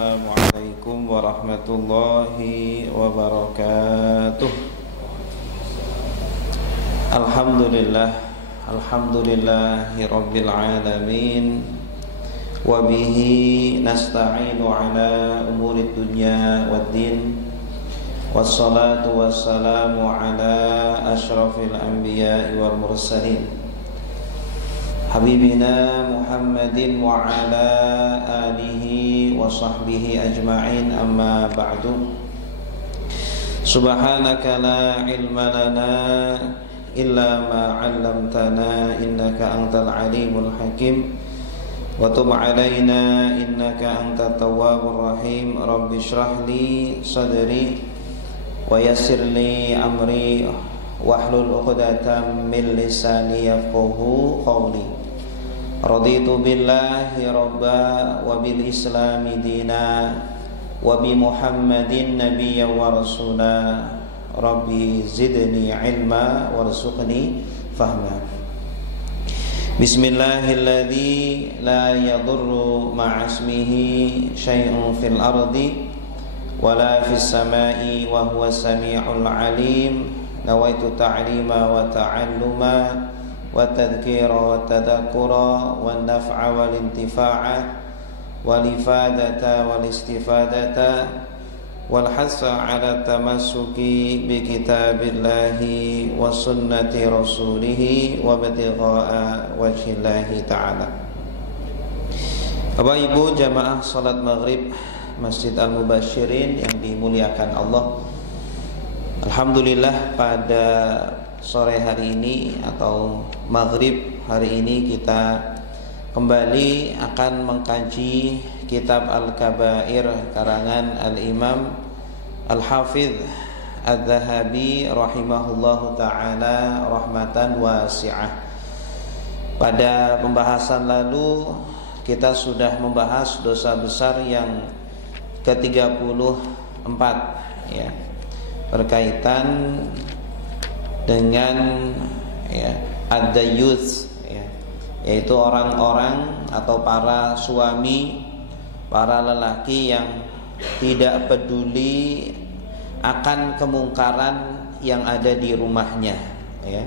Assalamualaikum warahmatullahi wabarakatuh. Alhamdulillahi rabbil alamin. Wa bihi nasta'inu ala umuri dunya waddin. Wassalatu wassalamu ala asyrafil anbiya'i wal mursalin, Habibina Muhammadin wa ala alihi wa sahbihi ajma'in, amma ba'du. Subhanaka la ilma lana illa ma 'allamtana innaka antal alimul hakim. Wa tub 'alaina innaka antat tawwabur rahim. Rabbi shrah li sadri wa yassir li amri wahlul 'uqdatam min lisani yafqahu qawli. Raditu billahi rabba wa bil islami dina wa bi Muhammadin nabiyya wa rasula. Rabbi zidni ilma warzuqni fahma. Bismillahilladzi la yadurru ma'asmihi syai'un fil ardi wala fis samai wa huwas sami'ul alim. Nawaitu ta'lima wa ta'alluma wa tadhkira wa tadhakkura wa naf'a wal intifa'a wal ifadata wal istifadata wal hassa ala tamassuki bi kitabillahi wa sunnati rasulih wa batigha'a wajhillahi ta'ala. Bapak Ibu jamaah salat maghrib Masjid Al-Mubasyirin yang dimuliakan Allah, alhamdulillah pada sore hari ini atau maghrib hari ini kita kembali akan mengkaji kitab Al-Kabair karangan Al-Imam Al-Hafidh Adz-Dzahabi rahimahullahu ta'ala rahmatan wasi'ah. Pada pembahasan lalu kita sudah membahas dosa besar yang ke-34 ya, berkaitan dengan ad-dayyuts ya, yaitu orang-orang atau para suami, para lelaki yang tidak peduli akan kemungkaran yang ada di rumahnya ya.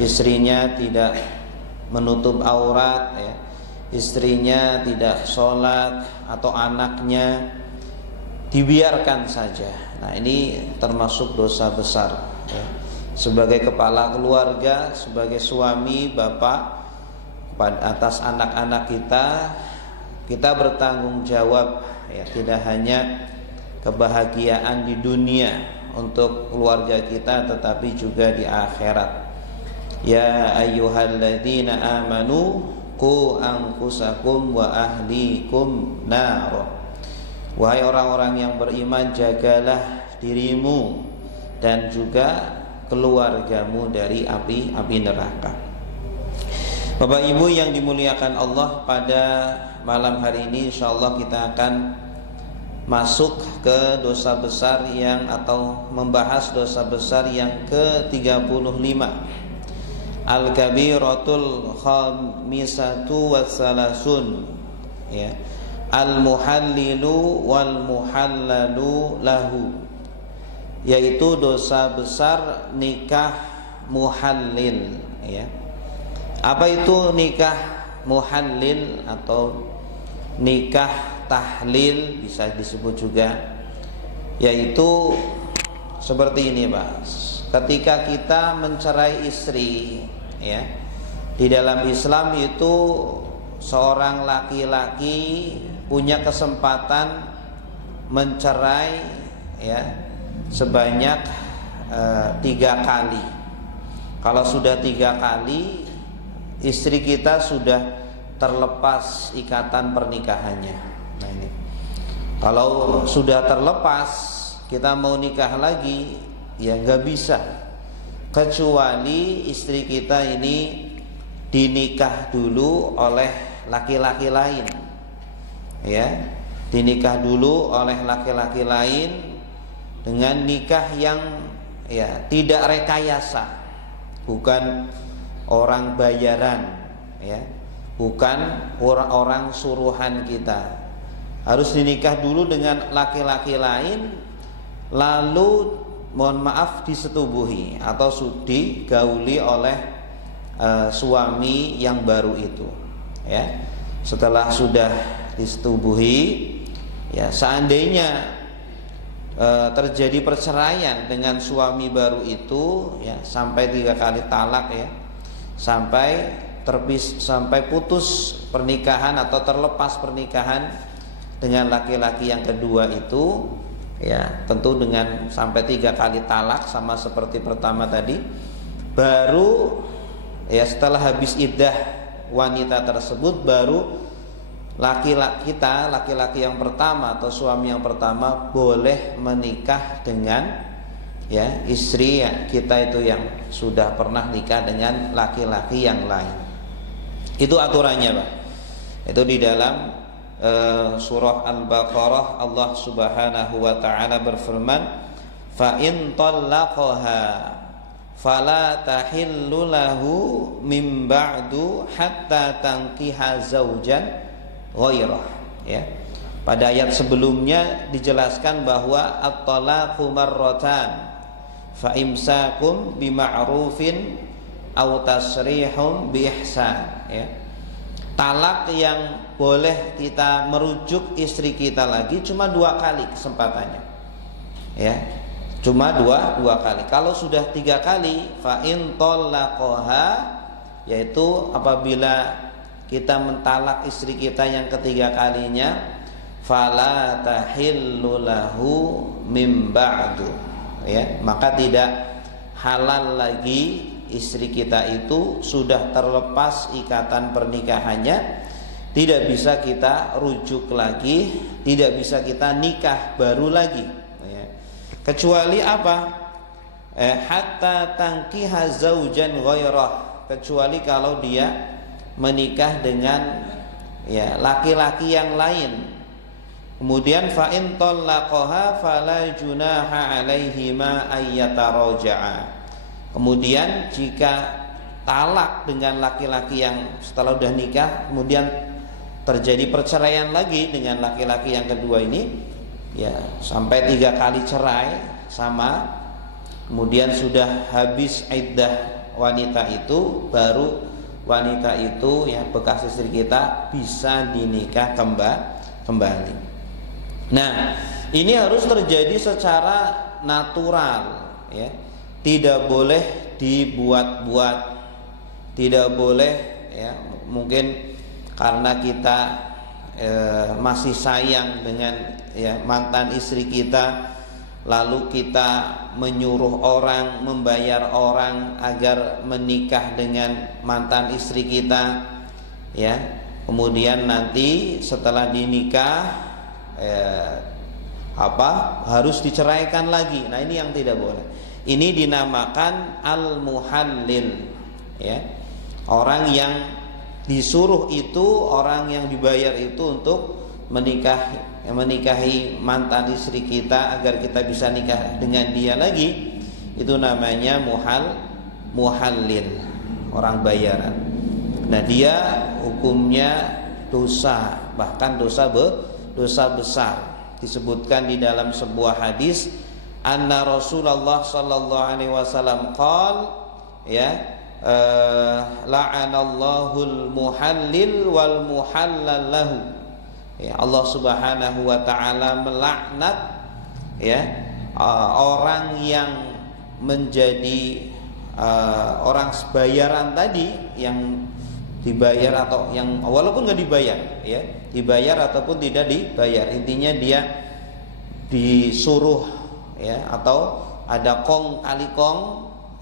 Istrinya tidak menutup aurat ya, istrinya tidak sholat atau anaknya dibiarkan saja. Nah, ini termasuk dosa besar ya. Sebagai kepala keluarga, sebagai suami, bapak, atas anak-anak kita bertanggung jawab ya, tidak hanya kebahagiaan di dunia untuk keluarga kita tetapi juga di akhirat. Ya ayyuhalladzina amanu qu anfusakum wa ahlikum nar. Wahai orang-orang yang beriman, jagalah dirimu dan juga keluargamu dari api neraka. Bapak Ibu yang dimuliakan Allah, pada malam hari ini insyaallah kita akan masuk ke dosa besar yang atau membahas dosa besar yang ke-35. Al-kabiratul khamisatu wassalasun ya. Al-muhallilu wal muhallalu lahu, yaitu dosa besar nikah muhallil ya. Apa itu nikah muhallil atau nikah tahlil bisa disebut juga, yaitu seperti ini Pak. Ketika kita mencerai istri ya, di dalam Islam itu seorang laki-laki punya kesempatan mencerai ya sebanyak 3 kali. Kalau sudah 3 kali, istri kita sudah terlepas ikatan pernikahannya. Nah ini, kalau sudah terlepas, kita mau nikah lagi ya nggak bisa, kecuali istri kita ini dinikah dulu oleh laki-laki lain ya, dinikah dulu oleh laki-laki lain dengan nikah yang ya tidak rekayasa, bukan orang bayaran ya, bukan orang suruhan kita, harus dinikah dulu dengan laki-laki lain, lalu mohon maaf disetubuhi atau digauli oleh suami yang baru itu, ya. Setelah sudah disetubuhi, ya, seandainya terjadi perceraian dengan suami baru itu, ya, sampai 3 kali talak, ya, sampai putus pernikahan atau terlepas pernikahan dengan laki-laki yang kedua itu, ya, tentu dengan sampai 3 kali talak sama seperti pertama tadi, baru, ya, setelah habis iddah wanita tersebut, baru laki-laki yang pertama atau suami yang pertama boleh menikah dengan, ya, istri kita itu yang sudah pernah nikah dengan laki-laki yang lain. Itu aturannya, Pak. Itu di dalam surah Al-Baqarah, Allah Subhanahu wa taala berfirman, fa in talaqaha fala tahillu lahu min ba'du hatta tankiha zaujan ghairah, ya. Pada ayat sebelumnya dijelaskan bahwa at-talaqu marratan fa imsakum bima'rufin aw tasrihum bi ihsan, ya. Talak yang boleh kita merujuk istri kita lagi cuma 2 kali kesempatannya, ya. Cuma dua kali. Kalau sudah 3 kali, fa in talaqaha, yaitu apabila kita mentalak istri kita yang ketiga kalinya, fala tahillu lahu mim ba'du, ya, maka tidak halal lagi istri kita itu, sudah terlepas ikatan pernikahannya, tidak bisa kita rujuk lagi, tidak bisa kita nikah baru lagi, ya. Kecuali apa? Hatta tankiha zaujan ghairah, kecuali kalau dia menikah dengan, ya, laki-laki yang lain. Kemudian fa in talaqaha fala junaha alaihima ayyataraja'a. Kemudian jika talak dengan laki-laki yang setelah udah nikah, kemudian terjadi perceraian lagi dengan laki-laki yang kedua ini, ya, sampai 3 kali cerai sama, kemudian sudah habis iddah wanita itu, baru wanita itu, ya, bekas istri kita bisa dinikah kembali. Nah, ini harus terjadi secara natural, ya. Tidak boleh dibuat-buat, tidak boleh, ya, mungkin karena kita masih sayang dengan, ya, mantan istri kita, lalu kita menyuruh orang, membayar orang agar menikah dengan mantan istri kita, ya. Kemudian nanti setelah dinikah, harus diceraikan lagi. Nah, ini yang tidak boleh. Ini dinamakan al-muhallil, ya. Orang yang disuruh itu, orang yang dibayar itu untuk menikahi mantan istri kita agar kita bisa nikah dengan dia lagi, itu namanya muhallil, orang bayaran. Nah, dia hukumnya dosa, bahkan dosa besar. Disebutkan di dalam sebuah hadis, anna Rasulullah sallallahu alaihi wasallam qala, ya, la'anallahul muhallil wal muhallal lahu. Ya, Allah Subhanahu wa taala melaknat, ya, orang yang menjadi orang bayaran tadi, yang dibayar atau yang walaupun nggak dibayar, ya, dibayar ataupun tidak dibayar, intinya dia disuruh, ya, atau ada kong kali kong,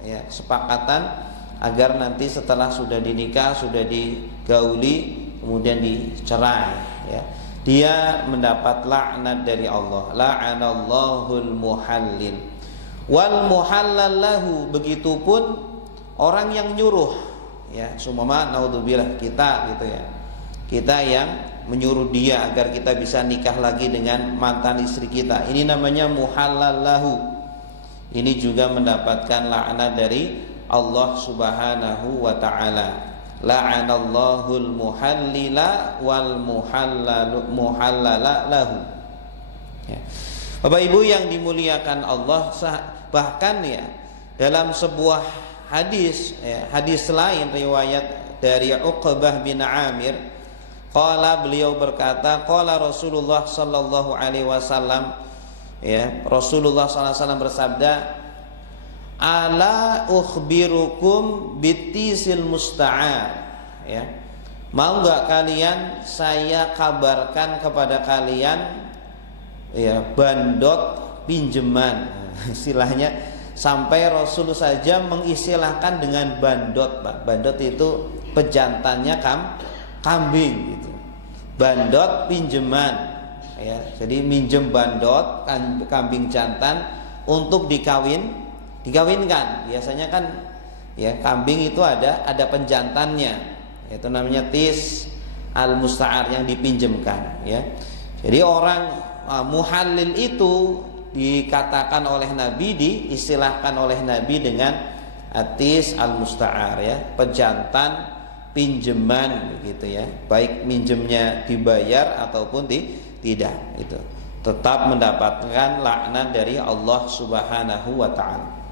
ya, kesepakatan agar nanti setelah sudah dinikah, sudah digauli, kemudian dicerai, ya, dia mendapat laknat dari Allah. La'anallahul muhallil wal muhallal lahu. Begitupun orang yang nyuruh, ya, sumama naudzubillah, kita gitu, ya, kita yang menyuruh dia agar kita bisa nikah lagi dengan mantan istri kita, ini namanya muhallal lahu. Ini juga mendapatkan laknat dari Allah Subhanahu wa taala. la'anallahul muhallila wal muhallala lahu. Ya. Bapak Ibu yang dimuliakan Allah, bahkan ya dalam sebuah hadis, ya, hadis lain riwayat dari Uqbah bin Amir, qala, beliau berkata, qala Rasulullah sallallahu alaihi wasallam, ya, Rasulullah sallallahu alaihi wasallam bersabda, ala ukhbirukum bitisil musta'ar, ya, mau enggak kalian saya kabarkan kepada kalian, ya, bandot pinjeman. Istilahnya sampai Rasul saja mengistilahkan dengan bandot, Pak. Bandot itu pejantannya kambing gitu. Bandot pinjeman, ya. Jadi minjem bandot kambing jantan untuk dikawinkan. Biasanya kan ya kambing itu ada penjantannya, itu namanya tis al musta'ar, yang dipinjemkan, ya. Jadi orang muhallil itu dikatakan oleh Nabi, diistilahkan oleh Nabi dengan atis al musta'ar, ya, pejantan pinjaman begitu, ya. Baik minjemnya dibayar ataupun tidak, itu tetap mendapatkan laknat dari Allah Subhanahu wa taala.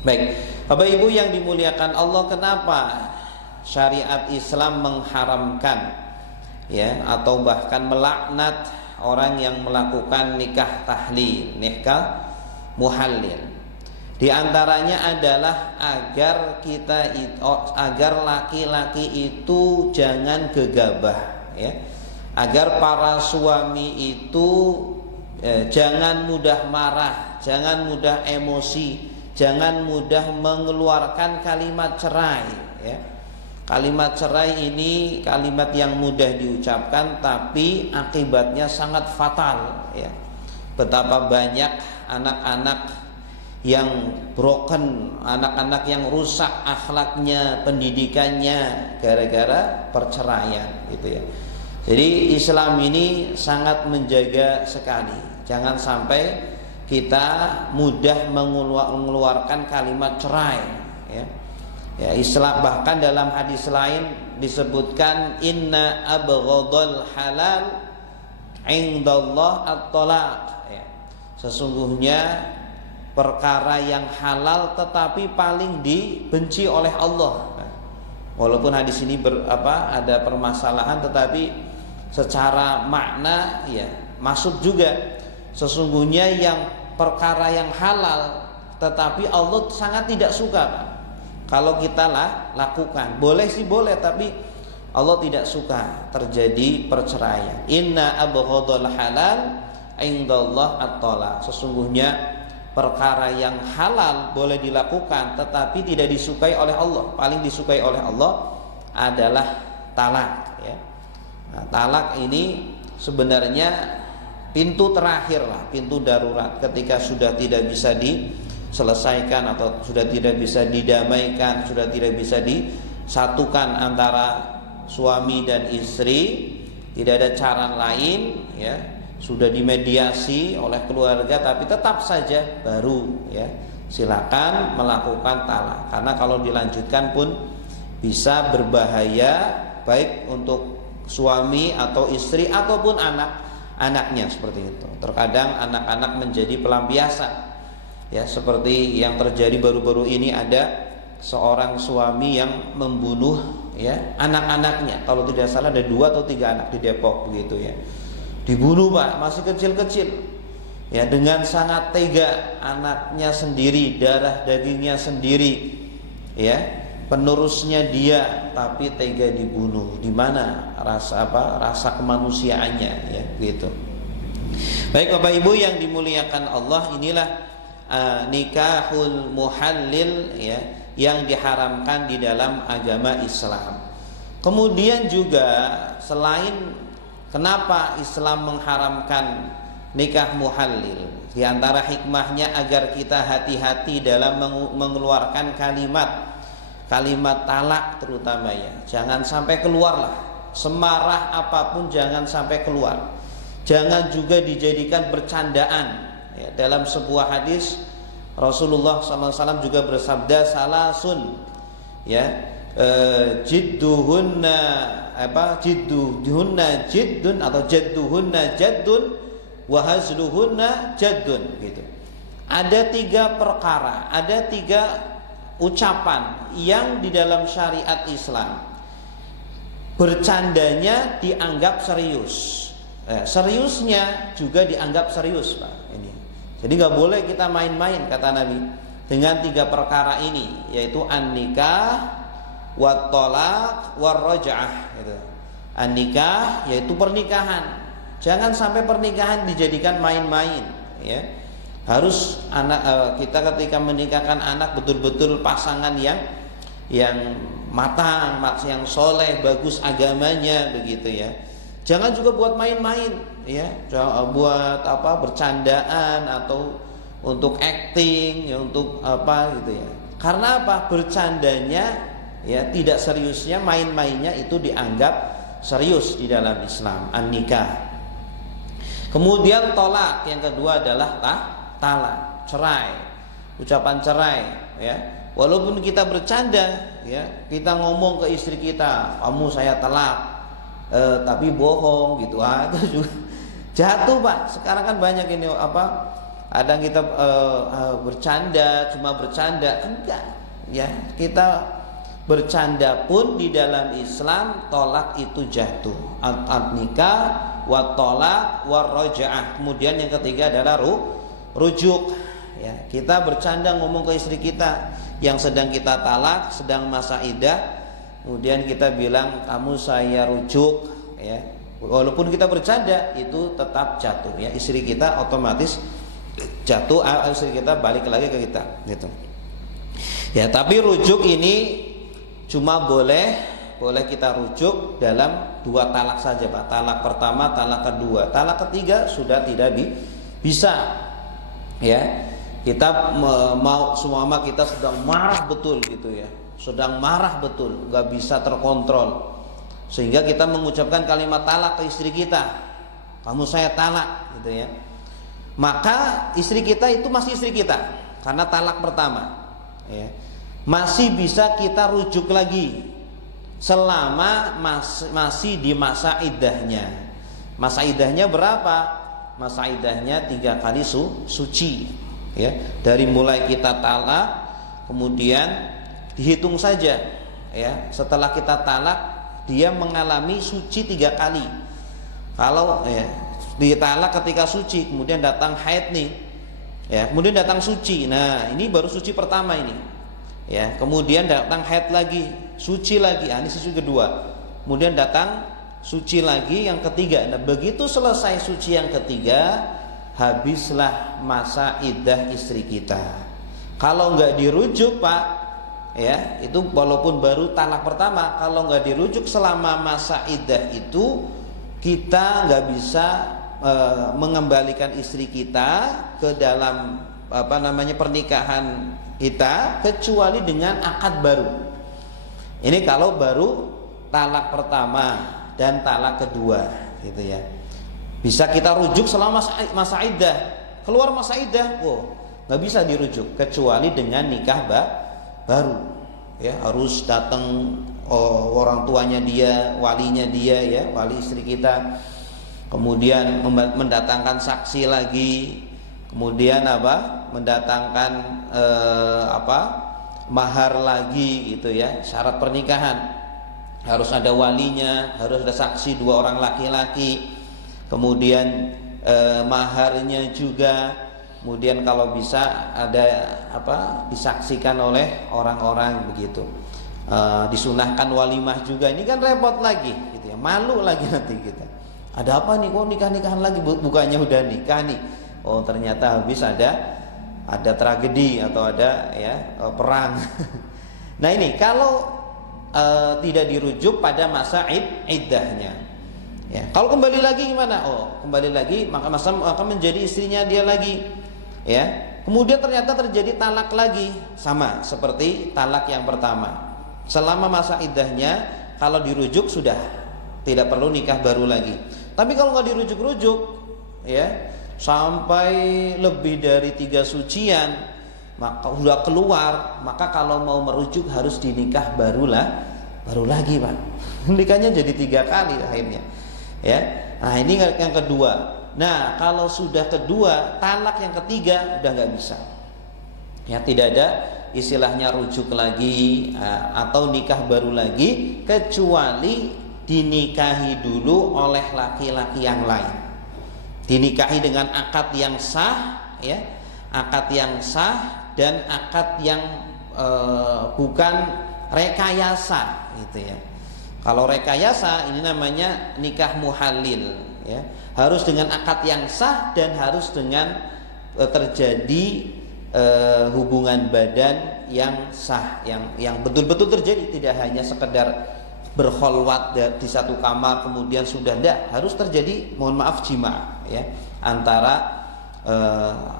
Baik, Bapak Ibu yang dimuliakan Allah, kenapa syariat Islam mengharamkan, ya, atau bahkan melaknat orang yang melakukan nikah tahlil, nikah muhallil? Di antaranya adalah agar laki-laki itu jangan gegabah, ya. Agar para suami itu jangan mudah marah, jangan mudah emosi, jangan mudah mengeluarkan kalimat cerai, ya. Kalimat cerai ini kalimat yang mudah diucapkan tapi akibatnya sangat fatal, ya. Betapa banyak anak-anak yang broken, anak-anak yang rusak akhlaknya, pendidikannya gara-gara perceraian, gitu, ya. Jadi Islam ini sangat menjaga sekali, jangan sampai kita mudah mengeluarkan kalimat cerai, ya. Ya, Islam bahkan dalam hadis lain disebutkan inna abghadal halal indallah at-talaq, ya. Sesungguhnya perkara yang halal tetapi paling dibenci oleh Allah. Walaupun hadis ini ada permasalahan, tetapi secara makna, ya, masuk juga. Sesungguhnya yang perkara yang halal tetapi Allah sangat tidak suka, Pak, kalau kita lakukan. Boleh sih boleh, tapi Allah tidak suka terjadi perceraian. Inna abghadal halal indallah at-talaq. Sesungguhnya perkara yang halal boleh dilakukan tetapi tidak disukai oleh Allah. Paling disukai oleh Allah adalah talak, ya. Nah, talak ini sebenarnya pintu terakhir lah, pintu darurat. Ketika sudah tidak bisa diselesaikan atau sudah tidak bisa didamaikan, sudah tidak bisa disatukan antara suami dan istri, tidak ada cara lain, ya, sudah dimediasi oleh keluarga tapi tetap saja, baru, ya, silakan melakukan talak. Karena kalau dilanjutkan pun bisa berbahaya baik untuk suami atau istri ataupun anaknya, seperti itu. Terkadang anak-anak menjadi pelampiasan, ya, seperti yang terjadi baru-baru ini, ada seorang suami yang membunuh, ya, anak-anaknya. Kalau tidak salah ada 2 atau 3 anak di Depok begitu, ya. Dibunuh, Pak, masih kecil-kecil, ya, dengan sangat tega. Anaknya sendiri, darah dagingnya sendiri, ya, penerusnya dia, tapi tega dibunuh. Di mana rasa kemanusiaannya, ya, gitu. Baik Bapak Ibu yang dimuliakan Allah, inilah nikahul muhallil, ya, yang diharamkan di dalam agama Islam. Kemudian juga selain kenapa Islam mengharamkan nikah muhallil, di antara hikmahnya agar kita hati-hati dalam mengeluarkan kalimat talak, terutama, ya. Jangan sampai keluarlah, semarah apapun jangan sampai keluar. Jangan juga dijadikan bercandaan, ya. Dalam sebuah hadis Rasulullah SAW juga bersabda, salasun, ya, jidduhunna jidduhunna jiddun atau jadduhunna jaddun wa hazluhunna jaddun gitu. Ada 3 perkara, ada 3 ucapan yang di dalam syariat Islam bercandanya dianggap serius, seriusnya juga dianggap serius, Pak. Ini. Jadi nggak boleh kita main-main, kata Nabi, dengan 3 perkara ini, yaitu an-nikah, wat thalaq, war raj'ah. Gitu. An-nikah yaitu pernikahan. Jangan sampai pernikahan dijadikan main-main, ya. Harus kita ketika menikahkan anak betul-betul pasangan yang matang, yang soleh, bagus agamanya, begitu ya. Jangan juga buat main-main, ya, buat bercandaan atau untuk acting, ya, untuk gitu ya. Karena bercandanya, ya, tidak seriusnya, main-mainnya itu dianggap serius di dalam Islam. An-nikah. Kemudian tolak, yang kedua adalah talak, cerai, ucapan cerai, ya. Walaupun kita bercanda, ya, kita ngomong ke istri kita, kamu saya talak, tapi bohong gitu, itu juga jatuh, Pak. Sekarang kan banyak ini kadang kita bercanda, cuma bercanda, enggak, ya. Kita bercanda pun di dalam Islam tolak itu jatuh. An-nikah, wa tolak, war raj'ah. Kemudian yang ketiga adalah rujuk, ya. Kita bercanda ngomong ke istri kita yang sedang kita talak, sedang masa iddah, kemudian kita bilang kamu saya rujuk, ya. Walaupun kita bercanda itu tetap jatuh, ya. Istri kita otomatis jatuh, istri kita balik lagi ke kita, gitu. Ya, tapi rujuk ini cuma boleh kita rujuk dalam 2 talak saja, Pak. Talak pertama, talak kedua. Talak ketiga sudah tidak bisa. Ya, kita mau seumpama kita sedang marah betul gitu, ya, sedang marah betul, nggak bisa terkontrol, sehingga kita mengucapkan kalimat talak ke istri kita, kamu saya talak, gitu ya. Maka istri kita itu masih istri kita karena talak pertama, ya. Masih bisa kita rujuk lagi selama masih di masa iddahnya. Masa iddahnya berapa? Masa iddahnya 3 kali suci, ya. Dari mulai kita talak, kemudian dihitung saja, ya. Setelah kita talak, dia mengalami suci 3 kali. Kalau, ya, ditalak ketika suci, kemudian datang haid nih, ya, kemudian datang suci. Nah, ini baru suci pertama ini, ya. Kemudian datang haid lagi, suci lagi. Ini suci kedua. Kemudian datang suci lagi yang ketiga. Nah, begitu selesai suci yang ketiga, habislah masa iddah istri kita. Kalau nggak dirujuk, Pak, ya, itu walaupun baru talak pertama, kalau nggak dirujuk selama masa iddah itu, kita nggak bisa mengembalikan istri kita ke dalam pernikahan kita kecuali dengan akad baru. Ini kalau baru talak pertama dan talak kedua, gitu ya. Bisa kita rujuk selama masa iddah. Keluar masa iddah, nggak bisa dirujuk kecuali dengan nikah baru, ya. Harus datang orang tuanya dia, walinya dia, ya, wali istri kita. Kemudian mendatangkan saksi lagi, kemudian mendatangkan mahar lagi, gitu ya. Syarat pernikahan harus ada walinya, harus ada saksi 2 orang laki-laki, kemudian maharnya juga, kemudian kalau bisa ada disaksikan oleh orang-orang, begitu. Disunahkan walimah juga. Ini kan repot lagi, gitu ya. Malu lagi nanti kita. Ada apa nih, kok nikah-nikahan lagi, bukannya udah nikah nih. Oh, ternyata habis ada tragedi atau ada, ya, perang. Nah, ini kalau tidak dirujuk pada masa iddahnya, ya. Kalau kembali lagi gimana? Kembali lagi maka akan menjadi istrinya dia lagi, ya. Kemudian ternyata terjadi talak lagi, sama seperti talak yang pertama. Selama masa iddahnya, kalau dirujuk sudah tidak perlu nikah baru lagi. Tapi kalau nggak dirujuk-rujuk, ya, sampai lebih dari 3 sucian, maka sudah keluar, maka kalau mau merujuk harus dinikah baru lagi, Pak. Nikahnya jadi 3 kali akhirnya. Ya. Nah, ini yang kedua. Nah, kalau sudah kedua, talak yang ketiga udah nggak bisa. Ya, tidak ada istilahnya rujuk lagi atau nikah baru lagi, kecuali dinikahi dulu oleh laki-laki yang lain. Dinikahi dengan akad yang sah, ya, akad yang sah dan akad yang bukan rekayasa, gitu ya. Kalau rekayasa ini namanya nikah muhalil, ya. Harus dengan akad yang sah dan harus dengan terjadi hubungan badan yang sah, yang betul-betul terjadi, tidak hanya sekedar berkholwat di satu kamar kemudian sudah, tidak, harus terjadi, mohon maaf, jima, ya, antara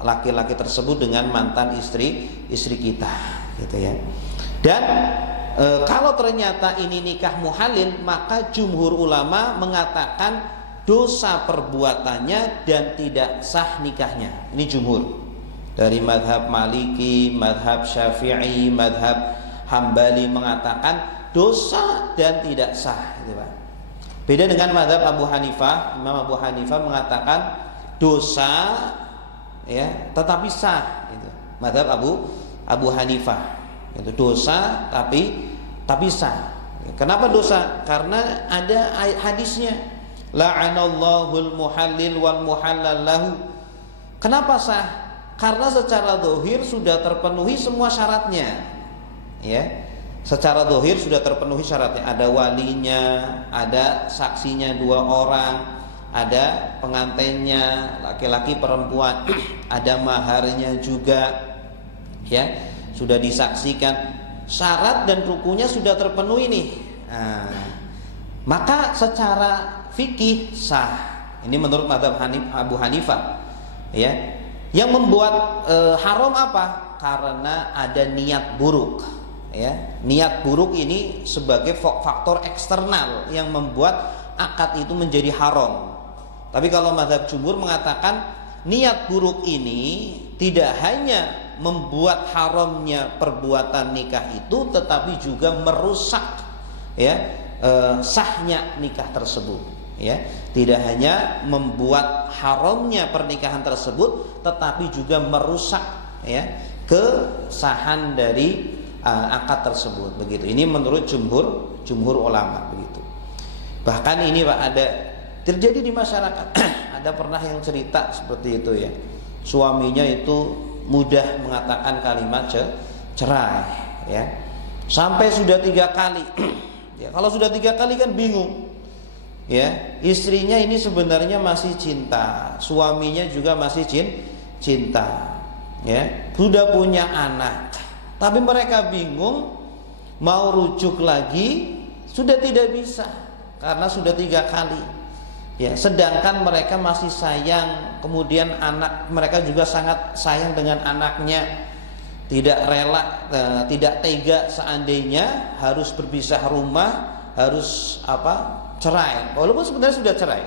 laki-laki tersebut dengan mantan istri kita, gitu ya. Dan kalau ternyata ini nikah muhalil, maka jumhur ulama mengatakan dosa perbuatannya dan tidak sah nikahnya. Ini jumhur dari madhab Maliki, madhab Syafi'i, madhab Hambali mengatakan dosa dan tidak sah, gitu, Pak. Beda dengan madhab Abu Hanifah. Imam Abu Hanifah mengatakan dosa, ya, tetapi sah, gitu. Madhab Abu Hanifah itu dosa tapi sah. Kenapa dosa? Karena ada hadisnya, la'anallahul muhallil wal muhallal lahu. Kenapa sah? Karena secara zahir sudah terpenuhi semua syaratnya, ya. Secara zahir sudah terpenuhi syaratnya, ada walinya, ada saksinya 2 orang, ada pengantinnya laki-laki perempuan, ada maharnya juga, ya, sudah disaksikan, syarat dan rukunnya sudah terpenuhi nih. Nah, maka secara fikih sah. Ini menurut mazhab Abu Hanifah, ya. Yang membuat haram apa? Karena ada niat buruk, ya. Niat buruk ini sebagai faktor eksternal yang membuat akad itu menjadi haram. Tapi kalau mazhab jumhur mengatakan niat buruk ini tidak hanya membuat haramnya perbuatan nikah itu, tetapi juga merusak, ya, sahnya nikah tersebut, ya. Tidak hanya membuat haramnya pernikahan tersebut, tetapi juga merusak, ya, kesahan dari akad tersebut, begitu. Ini menurut jumhur ulama, begitu. Bahkan ini, Pak, ada terjadi di masyarakat. Ada pernah yang cerita seperti itu, ya. Suaminya itu mudah mengatakan kalimat cerai, ya, sampai sudah 3 kali. Ya, kalau sudah 3 kali kan bingung, ya. Istrinya ini sebenarnya masih cinta, suaminya juga masih cinta, ya. Sudah punya anak, tapi mereka bingung mau rujuk lagi, sudah tidak bisa karena sudah 3 kali. Ya, sedangkan mereka masih sayang, kemudian anak mereka juga sangat sayang dengan anaknya, tidak rela, tidak tega seandainya harus berpisah rumah, harus cerai. Walaupun sebenarnya sudah cerai,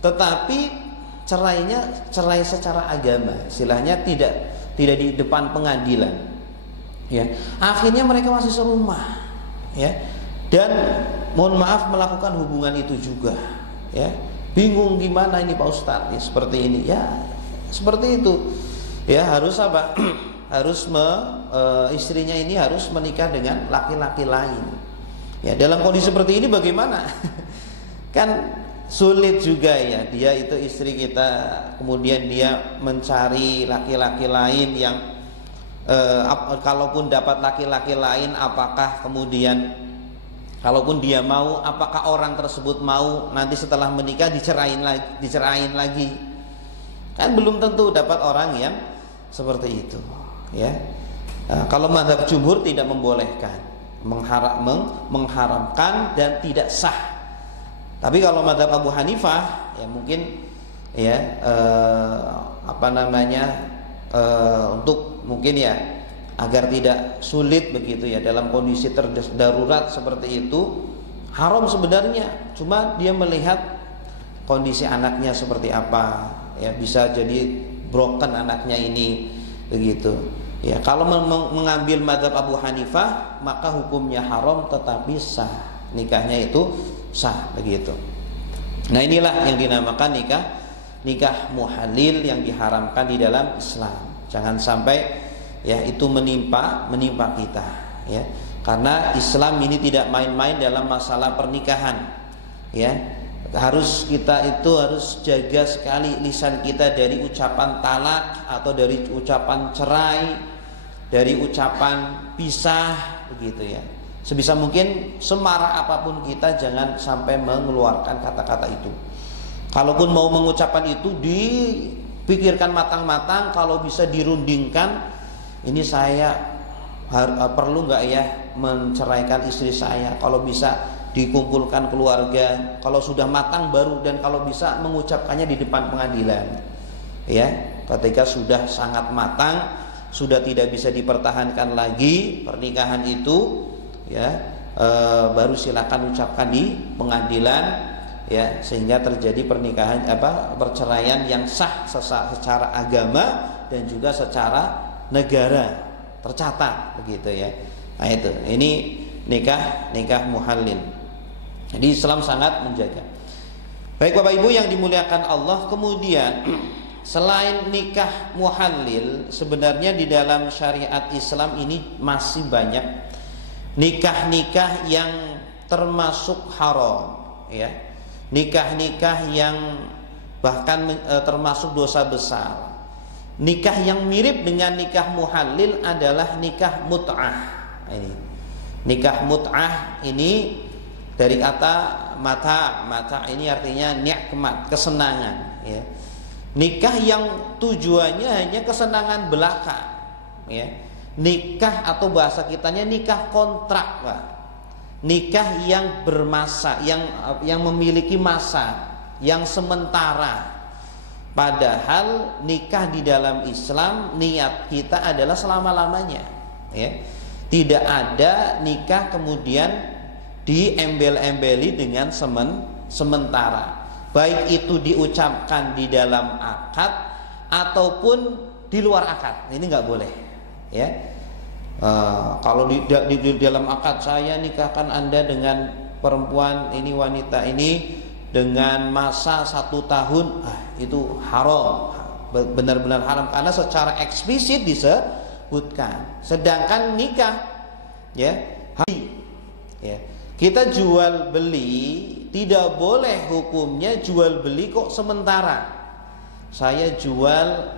tetapi cerainya cerai secara agama, istilahnya tidak di depan pengadilan, ya. Akhirnya mereka masih serumah, ya, dan mohon maaf melakukan hubungan itu juga, ya. Bingung gimana ini Pak Ustadz, ya, seperti ini, ya, seperti itu, ya. Harus apa? Harus istrinya ini harus menikah dengan laki-laki lain, ya. Dalam kondisi seperti ini bagaimana? Kan sulit juga, ya. Dia itu istri kita, kemudian dia mencari laki-laki lain yang kalaupun dapat laki-laki lain, apakah kemudian kalaupun dia mau, apakah orang tersebut mau nanti setelah menikah dicerain lagi? Kan belum tentu dapat orang yang seperti itu, ya. Kalau mazhab jumhur tidak membolehkan, mengharamkan dan tidak sah. Tapi kalau mazhab Abu Hanifah, ya mungkin, ya, untuk mungkin, ya, agar tidak sulit begitu, ya, dalam kondisi darurat seperti itu, haram sebenarnya, cuma dia melihat kondisi anaknya seperti apa, ya, bisa jadi broken anaknya ini, begitu. Ya, kalau mengambil mazhab Abu Hanifah maka hukumnya haram tetapi sah. Nikahnya itu sah begitu. Nah, inilah yang dinamakan nikah muhalil yang diharamkan di dalam Islam. Jangan sampai ya itu menimpa kita ya. Karena Islam ini tidak main-main dalam masalah pernikahan. Ya. Kita harus jaga sekali lisan kita dari ucapan talak atau dari ucapan cerai, dari ucapan pisah begitu ya. Sebisa mungkin semarah apapun kita jangan sampai mengeluarkan kata-kata itu. Kalaupun mau mengucapkan itu dipikirkan matang-matang, kalau bisa dirundingkan, ini saya perlu nggak ya menceraikan istri saya, kalau bisa dikumpulkan keluarga, kalau sudah matang baru, dan kalau bisa mengucapkannya di depan pengadilan ya. Ketika sudah sangat matang, sudah tidak bisa dipertahankan lagi pernikahan itu ya, baru silakan ucapkan di pengadilan ya, sehingga terjadi perceraian yang sah secara agama dan juga secara negara tercatat begitu ya. Nah itu, ini nikah muhalil. Jadi Islam sangat menjaga. Baik Bapak Ibu yang dimuliakan Allah, kemudian selain nikah muhalil, sebenarnya di dalam syariat Islam ini masih banyak nikah-nikah yang termasuk haram ya. Nikah-nikah yang bahkan termasuk dosa besar. Nikah yang mirip dengan nikah muhalil adalah nikah mut'ah. Ini nikah mut'ah ini dari kata mata ini artinya nikmat, kesenangan ya. Nikah yang tujuannya hanya kesenangan belaka ya. Nikah atau bahasa kitanya nikah kontrak, Pak. Nikah yang bermasa, yang memiliki masa yang sementara. Padahal nikah di dalam Islam niat kita adalah selama-lamanya ya. Tidak ada nikah kemudian diembel-embeli dengan sementara. Baik itu diucapkan di dalam akad ataupun di luar akad. Ini nggak boleh ya. Kalau di dalam akad, saya nikahkan Anda dengan perempuan ini, wanita ini dengan masa 1 tahun, itu haram, benar-benar haram karena secara eksplisit disebutkan. Sedangkan nikah ya, kita jual beli tidak boleh hukumnya jual beli kok sementara. Saya jual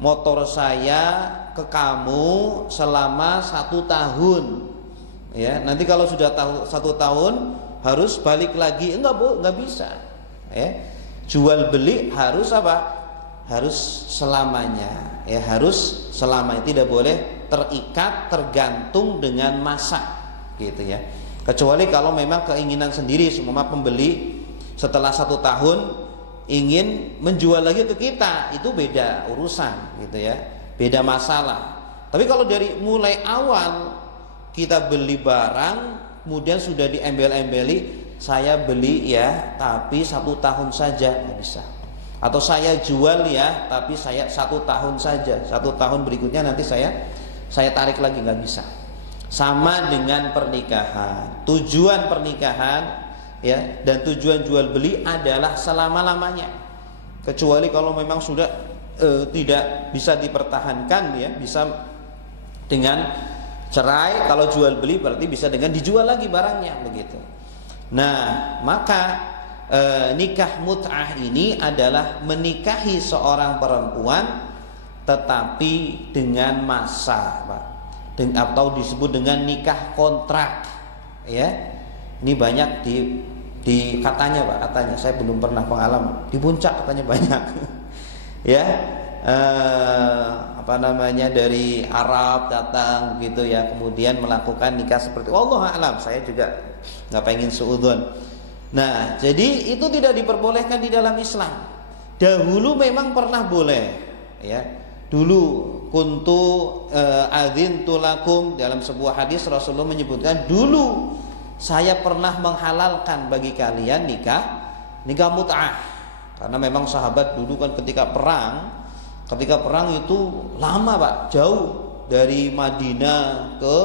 motor saya ke kamu selama 1 tahun ya, nanti kalau sudah 1 tahun harus balik lagi, enggak bisa ya. Jual beli harus apa? Harus selamanya ya, harus selamanya, tidak boleh terikat, tergantung dengan masa gitu ya. Kecuali kalau memang keinginan sendiri, semua pembeli setelah 1 tahun ingin menjual lagi ke kita, itu beda urusan gitu ya, beda masalah. Tapi kalau dari mulai awal kita beli barang kemudian sudah diembel-embeli, saya beli ya tapi 1 tahun saja, nggak bisa. Atau saya jual ya tapi saya 1 tahun saja, 1 tahun berikutnya nanti saya tarik lagi, nggak bisa. Sama dengan pernikahan, tujuan pernikahan ya dan tujuan jual beli adalah selama-lamanya. Kecuali kalau memang sudah tidak bisa dipertahankan ya, bisa dengan cerai. Kalau jual beli berarti bisa dengan dijual lagi barangnya begitu. Nah, maka nikah mut'ah ini adalah menikahi seorang perempuan tetapi dengan masa, Pak, atau disebut dengan nikah kontrak ya. Ini banyak di katanya, Pak, katanya, saya belum pernah pengalaman, di Puncak katanya banyak ya. Dari Arab datang gitu ya, kemudian melakukan nikah seperti wallahu a'lam, saya juga nggak pengen suudzon. Nah, jadi itu tidak diperbolehkan di dalam Islam. Dahulu memang pernah boleh ya. Dulu kuntu adzintu lakum, dalam sebuah hadis Rasulullah menyebutkan, dulu saya pernah menghalalkan bagi kalian nikah mut'ah. Karena memang sahabat dulu kan ketika perang itu lama, Pak, jauh dari Madinah ke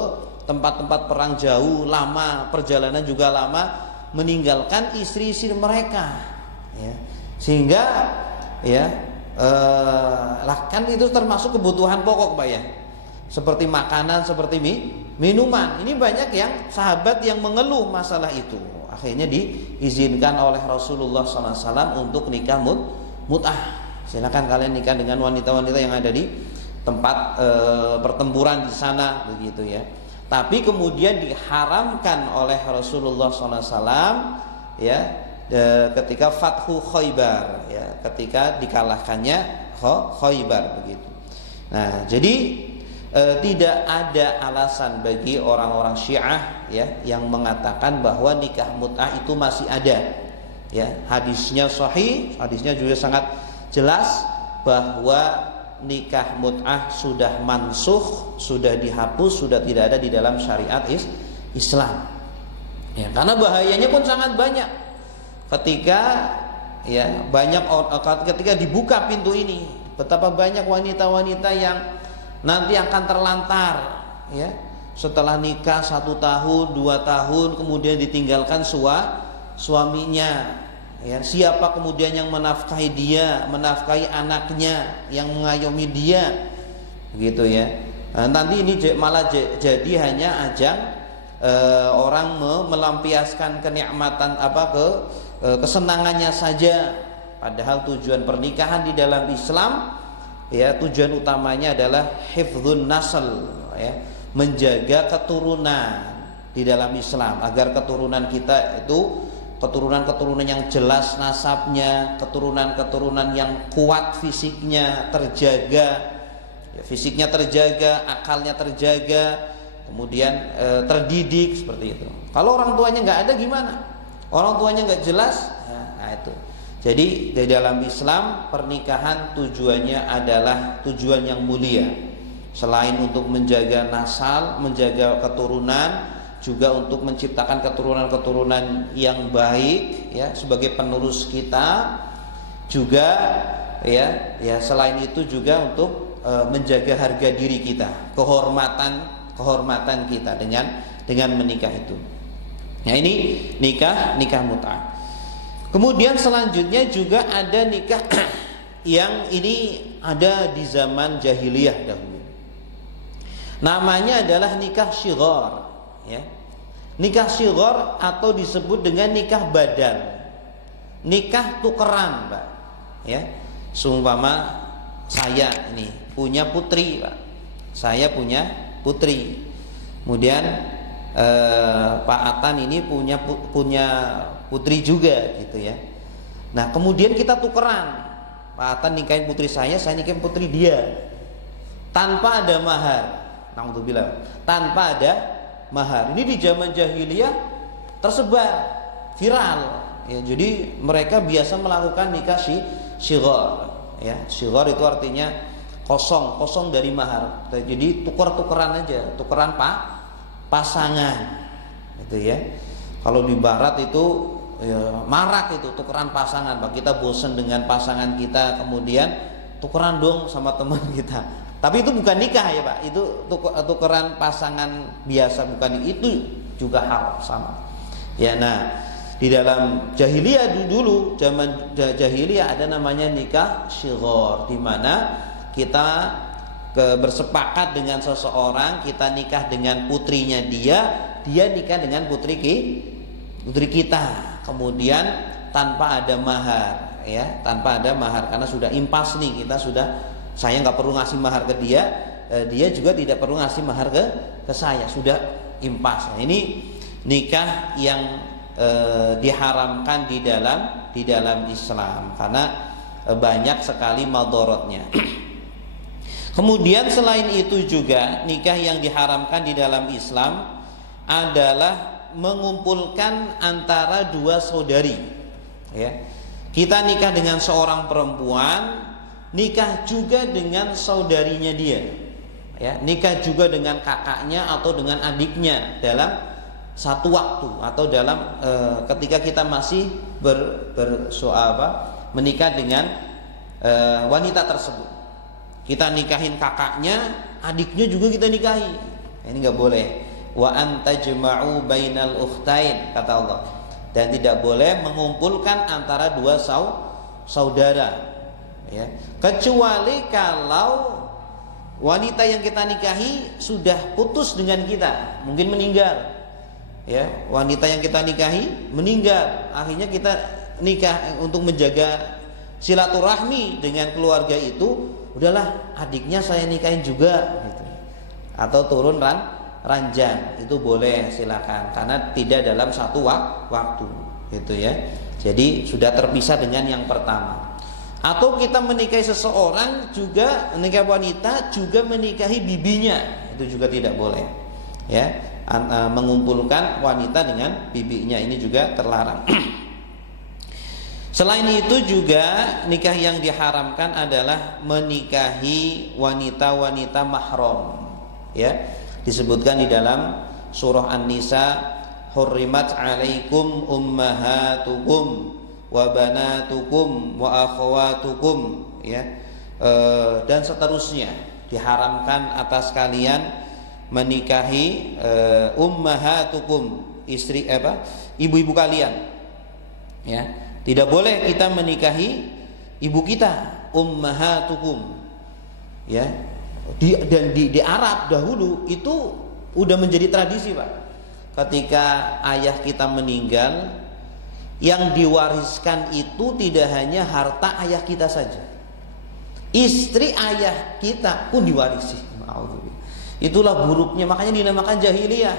tempat-tempat perang jauh, lama, perjalanan juga lama, meninggalkan istri-istri mereka, ya. Sehingga ya kan itu termasuk kebutuhan pokok, Pak, ya. Seperti makanan, seperti minuman. Ini banyak yang sahabat yang mengeluh masalah itu. Akhirnya diizinkan oleh Rasulullah SAW untuk nikah mut'ah. Silakan kalian nikah dengan wanita-wanita yang ada di tempat pertempuran di sana, begitu ya. Tapi kemudian diharamkan oleh Rasulullah SAW, ya, ketika Fathu Khaybar, ya, ketika dikalahkannya Khaybar, begitu. Nah, jadi tidak ada alasan bagi orang-orang Syiah, ya, yang mengatakan bahwa nikah mut'ah itu masih ada, ya. Hadisnya sahih, hadisnya juga sangat jelas bahwa nikah mut'ah sudah mansukh, sudah dihapus, sudah tidak ada di dalam syariat Islam. Ya, karena bahayanya pun sangat banyak. Ketika ketika dibuka pintu ini, betapa banyak wanita-wanita yang nanti akan terlantar, ya, setelah nikah 1 tahun, 2 tahun, kemudian ditinggalkan suaminya. Ya, siapa kemudian yang menafkahi dia, menafkahi anaknya, yang mengayomi dia, gitu ya. Nah, nanti ini malah jadi hanya ajang orang melampiaskan kenikmatan kesenangannya saja. Padahal tujuan pernikahan di dalam Islam, ya, tujuan utamanya adalah hifdzun nasl, ya, menjaga keturunan di dalam Islam, agar keturunan kita itu keturunan-keturunan yang jelas nasabnya, keturunan-keturunan yang kuat fisiknya terjaga, ya, fisiknya terjaga, akalnya terjaga, kemudian terdidik, seperti itu. Kalau orang tuanya nggak ada gimana? Orang tuanya nggak jelas, ya, nah itu. Jadi di dalam Islam pernikahan tujuannya adalah tujuan yang mulia. Selain untuk menjaga nasal, menjaga keturunan, juga untuk menciptakan keturunan-keturunan yang baik, ya, sebagai penerus kita. Juga ya selain itu juga untuk menjaga harga diri kita, kehormatan kita dengan menikah itu. Nah, ini nikah mut'ah. Kemudian selanjutnya juga ada nikah yang ini ada di zaman jahiliyah dahulu. Namanya adalah nikah syighar, ya. Nikah syighar atau disebut dengan nikah badal. Nikah tukeran, Pak. Ya. Seumpama saya ini punya putri, Pak. Saya punya putri. Kemudian Pak Atan ini punya putri juga, gitu ya. Nah, kemudian kita tukeran. Pak Atan nikahin putri saya nikahin putri dia. Tanpa ada mahar. Naudzubillah. Tanpa ada mahar. Ini di zaman jahiliyah tersebar, viral, ya. Jadi mereka biasa melakukan nikah syighar, ya. Syighar itu artinya kosong dari mahar. Jadi tukeran aja, tukeran pasangan, gitu ya. Kalau di barat itu ya, marak itu tukeran pasangan, Pak. Kita bosen dengan pasangan kita, kemudian tukeran dong sama teman kita. Tapi itu bukan nikah, ya, Pak. Itu tukeran pasangan biasa, bukan, itu juga haram sama. Ya, nah, di dalam jahiliyah dulu, zaman jahiliyah ada namanya nikah syighar, di mana kita bersepakat dengan seseorang, kita nikah dengan putrinya dia nikah dengan putri kita, kemudian tanpa ada mahar, ya, tanpa ada mahar, karena sudah impas nih, saya nggak perlu ngasih mahar ke dia, dia juga tidak perlu ngasih mahar ke saya, sudah impas. Nah, ini nikah yang diharamkan di dalam Islam karena banyak sekali madorotnya. Kemudian selain itu juga nikah yang diharamkan di dalam Islam adalah mengumpulkan antara dua saudari, ya. Kita nikah dengan seorang perempuan, nikah juga dengan saudarinya dia, ya. Nikah juga dengan kakaknya atau dengan adiknya dalam satu waktu, atau dalam ketika kita masih menikah dengan wanita tersebut. kita nikahin kakaknya, adiknya juga kita nikahi. Ini nggak boleh. Wa antajma'u bainal ukhtain, kata Allah. Dan tidak boleh mengumpulkan antara dua saudara, ya. Kecuali kalau wanita yang kita nikahi sudah putus dengan kita, mungkin meninggal, ya. Wanita yang kita nikahi meninggal, akhirnya kita nikah untuk menjaga silaturahmi dengan keluarga itu, udahlah adiknya saya nikahin juga, gitu. Atau turun ranjang, itu boleh, silakan, karena tidak dalam satu waktu, gitu ya. Jadi sudah terpisah dengan yang pertama. Atau kita menikahi seseorang juga, menikah wanita juga menikahi bibinya, itu juga tidak boleh, ya. Mengumpulkan wanita dengan bibinya ini juga terlarang. Selain itu juga nikah yang diharamkan adalah menikahi wanita-wanita mahram, ya. Disebutkan di dalam surah An-Nisa, hurrimat alaikum ummahatukum wa banatukum wa akhwatukum, ya. Dan seterusnya, diharamkan atas kalian menikahi ummahatukum, istri ibu-ibu kalian, ya. Tidak boleh kita menikahi ibu kita, ummahatukum, ya. Di Arab dahulu itu udah menjadi tradisi, Pak. Ketika ayah kita meninggal, yang diwariskan itu tidak hanya harta ayah kita saja, istri ayah kita pun diwarisi. Itulah buruknya, makanya dinamakan jahiliyah,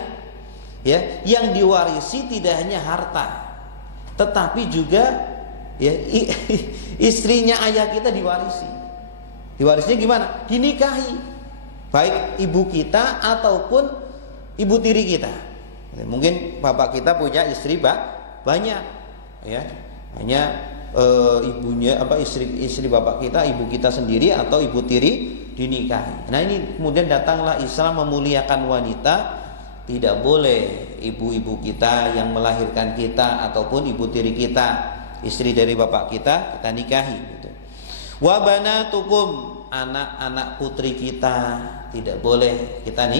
ya. Yang diwarisi tidak hanya harta, tetapi juga, ya, istrinya ayah kita diwarisi. Diwarisnya gimana? Dinikahi, baik ibu kita ataupun ibu tiri kita. Mungkin bapak kita punya istri banyak, ya. Hanya ibunya istri bapak kita, ibu kita sendiri atau ibu tiri dinikahi. Nah, ini kemudian datanglah Islam memuliakan wanita. Tidak boleh ibu-ibu kita yang melahirkan kita ataupun ibu tiri kita, istri dari bapak kita nikahi, gitu. Wa banatukum, anak-anak putri kita tidak boleh kita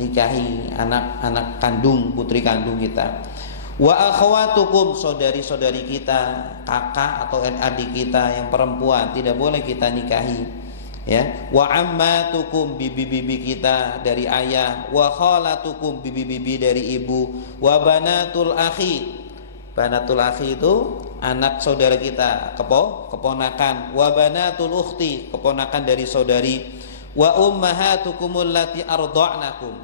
nikahi, anak-anak kandung, putri kandung kita. Wa akhwatukum, saudari-saudari kita, kakak atau adik kita yang perempuan tidak boleh kita nikahi, ya. Wa ammatukum, bibi-bibi kita dari ayah. Wa khalatukum, bibi-bibi dari ibu. Wa banatul akhi, banatul akhi itu anak saudara kita, keponakan. Wa banatul ukhti, keponakan dari saudari. Wa ummahatukumul lati arda'nakum,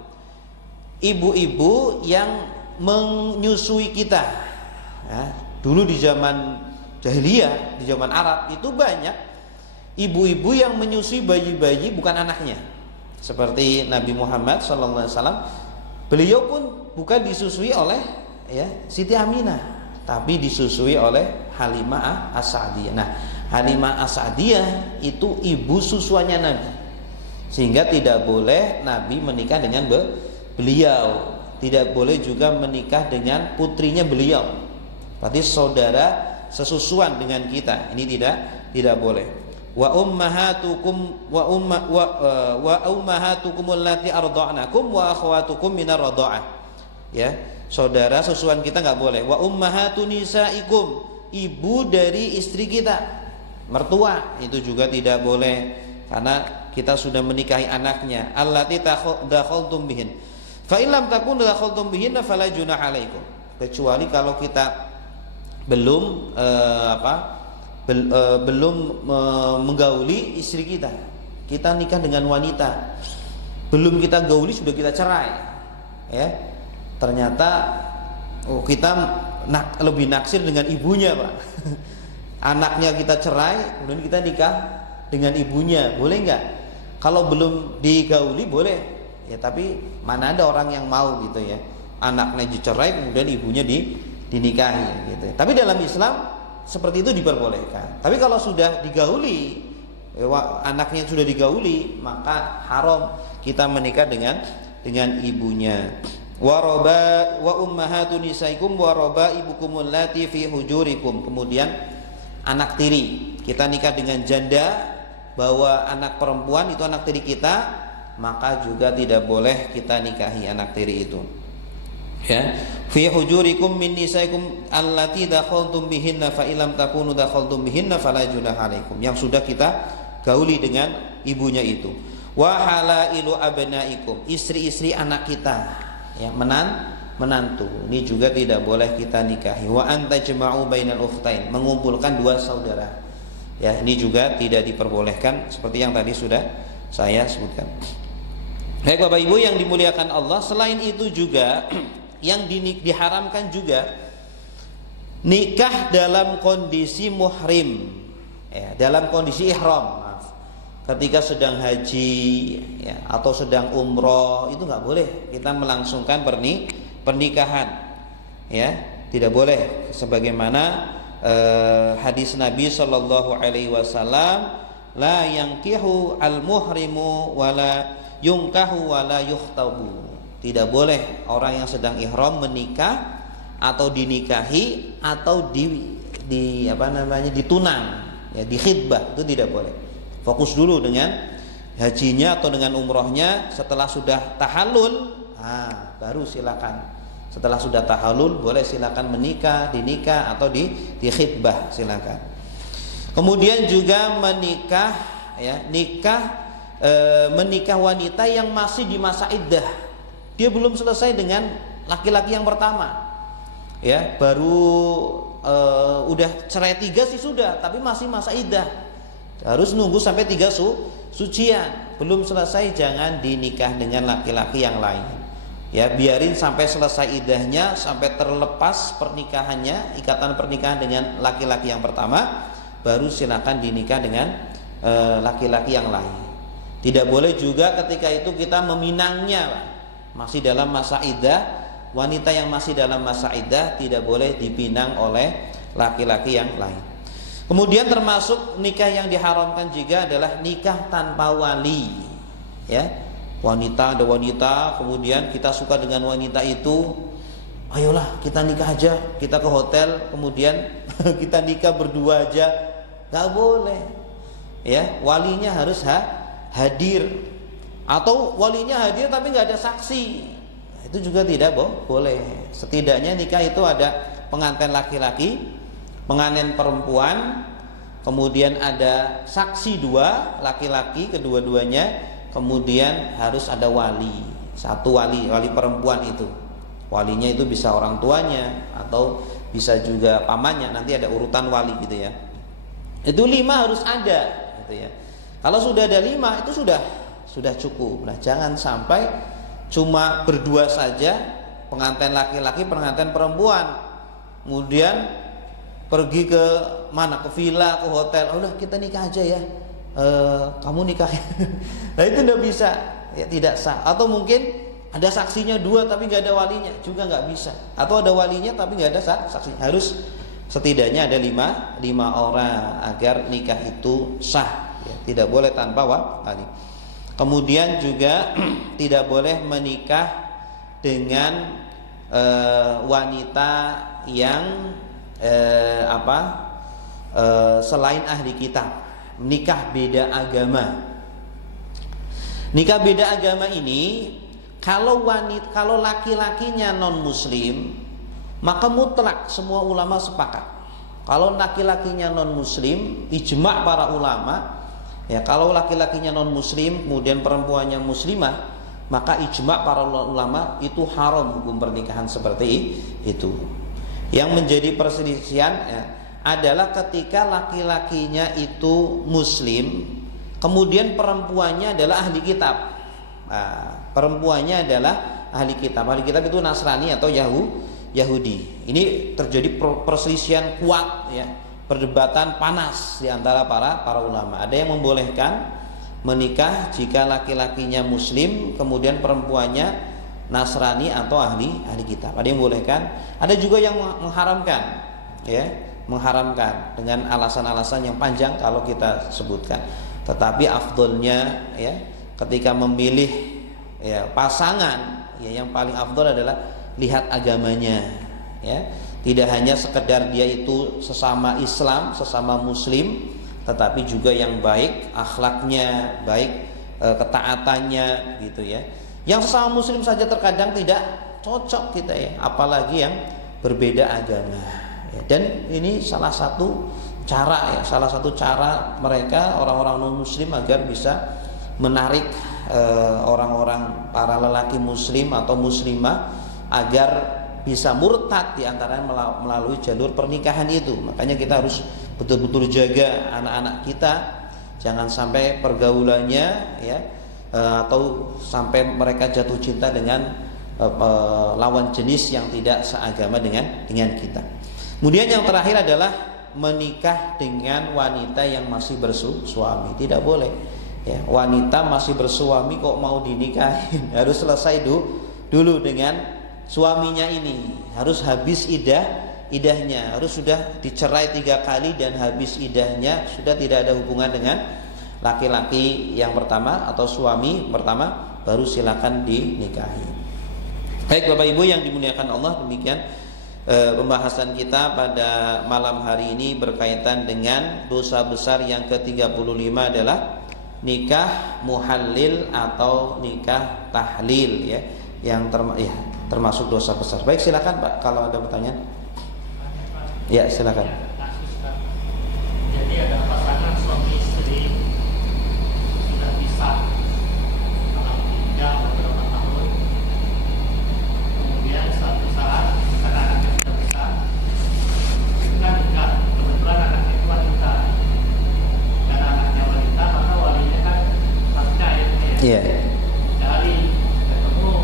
ibu-ibu yang menyusui kita, ya. Dulu di zaman jahiliyah, di zaman Arab itu banyak ibu-ibu yang menyusui bayi-bayi bukan anaknya. Seperti Nabi Muhammad SAW, beliau pun bukan disusui oleh, ya, Siti Aminah, tapi disusui oleh Halimah As-Sa'diyah. Nah, Halimah As-Sa'diyah itu ibu susuannya Nabi, sehingga tidak boleh Nabi menikah dengan beliau, tidak boleh juga menikah dengan putrinya beliau. Berarti saudara sesusuan dengan kita, ini tidak boleh. Wa ummahatukum wa ummahatukumul lati arda'nakum wa akhwatukum minar radha'ah, ya. Saudara susuan kita nggak boleh. Wa ummahatu nisaikum, ibu dari istri kita, mertua, itu juga tidak boleh, karena kita sudah menikahi anaknya. Allati dakhaltum bihin. Fa in lam takun dakhaltum bihin fala junaha alaikum. Kecuali kalau kita belum menggauli istri kita. Kita nikah dengan wanita, belum kita gauli sudah kita cerai, ya. Ternyata kita lebih naksir dengan ibunya, Pak. Anaknya kita cerai, kemudian kita nikah dengan ibunya, boleh nggak? Kalau belum digauli boleh, ya. Tapi mana ada orang yang mau, gitu, ya. Anaknya dicerai kemudian ibunya dinikahi, gitu. Tapi dalam Islam seperti itu diperbolehkan. Tapi kalau sudah digauli, anaknya sudah digauli, maka haram kita menikah dengan ibunya. Wa ummahatu nisaikum wa rabaibukumul lati fi hujurikum. Kemudian anak tiri, kita nikah dengan janda bahwa anak perempuan itu anak tiri kita, maka juga tidak boleh kita nikahi anak tiri itu. Ya, fi hujurikum min nisaikum allati dakhaltum bihinna fa illam takunu dakhaltum bihinna fala junaha alaikum. Yang sudah kita gauli dengan ibunya itu. Wa halailu abnaikum, istri-istri anak kita, ya, menantu. Ini juga tidak boleh kita nikahi. Wa anta jama'u bainal ukhtain, mengumpulkan dua saudara. Ya, ini juga tidak diperbolehkan seperti yang tadi sudah saya sebutkan. Baik Bapak Ibu yang dimuliakan Allah, selain itu juga yang diharamkan juga nikah dalam kondisi muhrim, ya, dalam kondisi ihram. Ketika sedang haji, ya, atau sedang umroh, itu nggak boleh kita melangsungkan pernikahan, ya, tidak boleh. Sebagaimana hadis Nabi Shallallahu Alaihi Wasallam, la yankihu al muhrimu wala yungkahu wala yukhtabu. Tidak boleh orang yang sedang ihram menikah atau dinikahi atau ditunang, ya, dikhidbah, itu tidak boleh. Fokus dulu dengan hajinya atau dengan umrohnya. Setelah sudah tahallul, baru silakan. Setelah sudah tahallul boleh silakan menikah, dinikah atau dikhidbah, silakan. Kemudian juga menikah, ya, menikah wanita yang masih di masa iddah. Dia belum selesai dengan laki-laki yang pertama, ya, baru udah cerai 3 sih sudah, tapi masih masa iddah. Harus nunggu sampai 3 sucian, belum selesai, jangan dinikah dengan laki-laki yang lain. Ya, biarin sampai selesai iddahnya, sampai terlepas pernikahannya, ikatan pernikahan dengan laki-laki yang pertama, baru silakan dinikah dengan laki-laki yang lain. Tidak boleh juga ketika itu kita meminangnya, masih dalam masa iddah. Wanita yang masih dalam masa iddah tidak boleh dipinang oleh laki-laki yang lain. Kemudian termasuk nikah yang diharamkan juga adalah nikah tanpa wali, ya. Ada wanita, kemudian kita suka dengan wanita itu, ayolah kita nikah aja, kita ke hotel, kemudian kita nikah berdua aja, nggak boleh, ya. Walinya harus hadir, atau walinya hadir tapi nggak ada saksi, itu juga tidak boleh. Setidaknya nikah itu ada pengantin laki-laki, pengantin perempuan, kemudian ada saksi 2 laki-laki kedua-duanya. Kemudian harus ada wali, satu wali perempuan itu. Walinya itu bisa orang tuanya atau bisa juga pamannya, nanti ada urutan wali gitu ya. Itu 5 harus ada gitu ya. Kalau sudah ada 5 itu sudah cukup. Nah, jangan sampai cuma berdua saja, pengantin laki-laki, pengantin perempuan, kemudian pergi ke mana, ke villa, ke hotel, udah kita nikah aja ya, kamu nikah. Nah, itu tidak bisa, ya, tidak sah. Atau mungkin ada saksinya 2 tapi nggak ada walinya, juga nggak bisa. Atau ada walinya tapi nggak ada saksi. Harus setidaknya ada 5 orang agar nikah itu sah, ya, tidak boleh tanpa wali. Kemudian juga tidak boleh menikah dengan wanita yang selain ahli kitab, nikah beda agama. Nikah beda agama ini kalau laki-lakinya non muslim, maka mutlak semua ulama sepakat. Kalau laki-lakinya non muslim, ijma' para ulama, ya, kalau laki-lakinya non muslim kemudian perempuannya muslimah, maka ijma' para ulama itu haram hukum pernikahan seperti itu. Yang menjadi perselisihan, ya, adalah ketika laki-lakinya itu muslim, kemudian perempuannya adalah ahli kitab. Perempuannya adalah ahli kitab. Ahli kitab itu Nasrani atau Yahudi. Ini terjadi perselisihan kuat, ya, perdebatan panas di antara para ulama. Ada yang membolehkan menikah jika laki-lakinya muslim, kemudian perempuannya Nasrani atau ahli kitab. Ada yang membolehkan, ada juga yang mengharamkan, ya, mengharamkan dengan alasan-alasan yang panjang kalau kita sebutkan. Tetapi afdolnya, ya, ketika memilih, ya, pasangan, ya, yang paling afdol adalah lihat agamanya, ya. Tidak hanya sekedar dia itu sesama Islam, sesama muslim, tetapi juga yang baik akhlaknya, baik ketaatannya gitu ya. Yang sesama muslim saja terkadang tidak cocok kita ya, apalagi yang berbeda agama ya. Dan ini salah satu cara ya, salah satu cara mereka orang-orang non muslim agar bisa menarik orang-orang para lelaki muslim atau muslimah agar bisa murtad di antaranya melalui jalur pernikahan itu. Makanya kita harus betul-betul jaga anak-anak kita, jangan sampai pergaulannya ya atau sampai mereka jatuh cinta dengan lawan jenis yang tidak seagama dengan kita. Kemudian yang terakhir adalah menikah dengan wanita yang masih bersuami. Tidak boleh ya, wanita masih bersuami kok mau dinikahin, harus selesai dulu dengan suaminya ini, harus habis idahnya, harus sudah dicerai 3 kali dan habis idahnya, sudah tidak ada hubungan dengan laki-laki yang pertama atau suami pertama, baru silakan dinikahi. Baik Bapak Ibu yang dimuliakan Allah, demikian pembahasan kita pada malam hari ini berkaitan dengan dosa besar yang ke-35 adalah nikah muhallil atau nikah tahlil ya, yang termasuk dosa besar. Baik, silakan Pak kalau ada pertanyaan. Ya, silakan. Jadi ada pasangan suami istri sudah pisah dalam 3 beberapa tahun. Kemudian suatu saat karena anaknya sudah besar, kita nikah. Kebetulan anaknya itu wanita. Karena anaknya wanita, maka walinya kan harusnya ayahnya ya. Iya. Dari ketemu.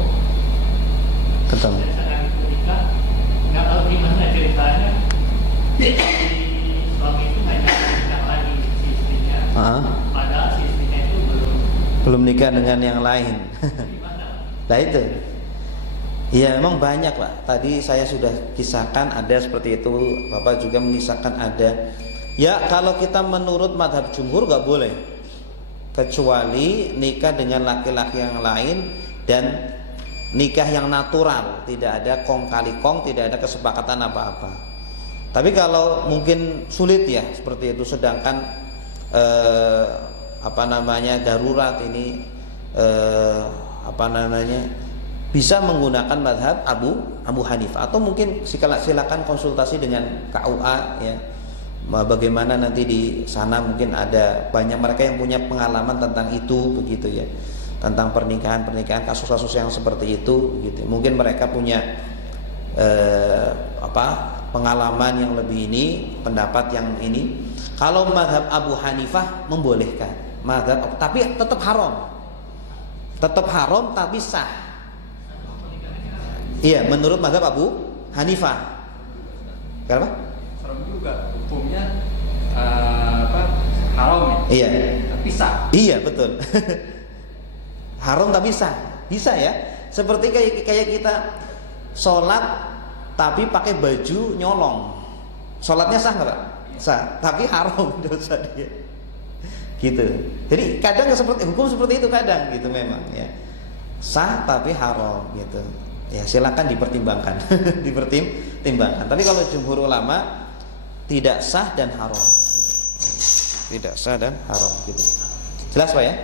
Dan sedang itu nikah, nggak tahu gimana ceritanya. Suami itu ngajak nikah lagi si istrinya. Padahal si istrinya itu belum nikah dengan yang lain. Nah itu. Ya memang banyak Pak. Tadi saya sudah kisahkan ada seperti itu, Bapak juga mengisahkan ada. Ya kalau kita menurut madhab jumhur nggak boleh, kecuali nikah dengan laki-laki yang lain dan nikah yang natural, tidak ada kong kali kong, tidak ada kesepakatan apa-apa. Tapi kalau mungkin sulit ya seperti itu, sedangkan darurat ini bisa menggunakan madhab Abu Hanifah, atau mungkin silakan konsultasi dengan KUA ya, bagaimana nanti di sana mungkin ada banyak mereka yang punya pengalaman tentang itu begitu ya, tentang pernikahan kasus-kasus yang seperti itu gitu. Mungkin mereka punya pengalaman yang lebih ini, pendapat yang ini. Kalau madhab Abu Hanifah membolehkan, tapi tetap haram tapi sah. Iya, menurut madhab Abu Hanifah. Kenapa? Serem juga hukumnya haram ya. Iya. Tapi sah. Iya betul. Haram tapi sah, bisa ya. Seperti kayak kita sholat tapi pakai baju nyolong, sholatnya sah nggak Pak? Sah, tapi haram dosa dia. Gitu. Jadi kadang hukum seperti itu kadang gitu memang ya. Sah tapi haram gitu. Ya silakan dipertimbangkan, dipertimbangkan. Tapi kalau jumhur ulama tidak sah dan haram. Tidak sah dan haram gitu. Jelas Pak ya?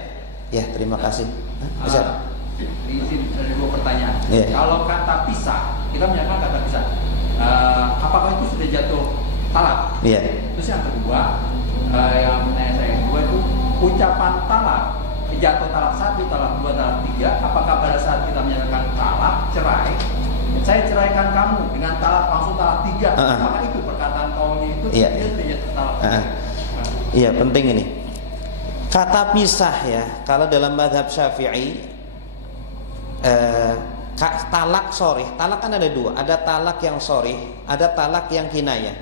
Ya, terima kasih. Di sini ada 2 pertanyaan. Yeah. Kalau kata pisah, kita menyatakan kata pisah, apakah itu sudah jatuh talak? Iya. Yeah. Terus yang kedua, yang menanya saya yang kedua itu ucapan talak, jatuh talak 1, talak 2, talak 3. Apakah pada saat kita menyatakan talak, cerai, saya ceraikan kamu dengan talak langsung talak 3? Apakah itu perkataan kaulnya itu dia sudah jatuh talak? Iya, penting ini. Kata pisah ya, kalau dalam mazhab Syafi'i talak sharih, talak kan ada 2, ada talak yang sharih, ada talak yang kinayah.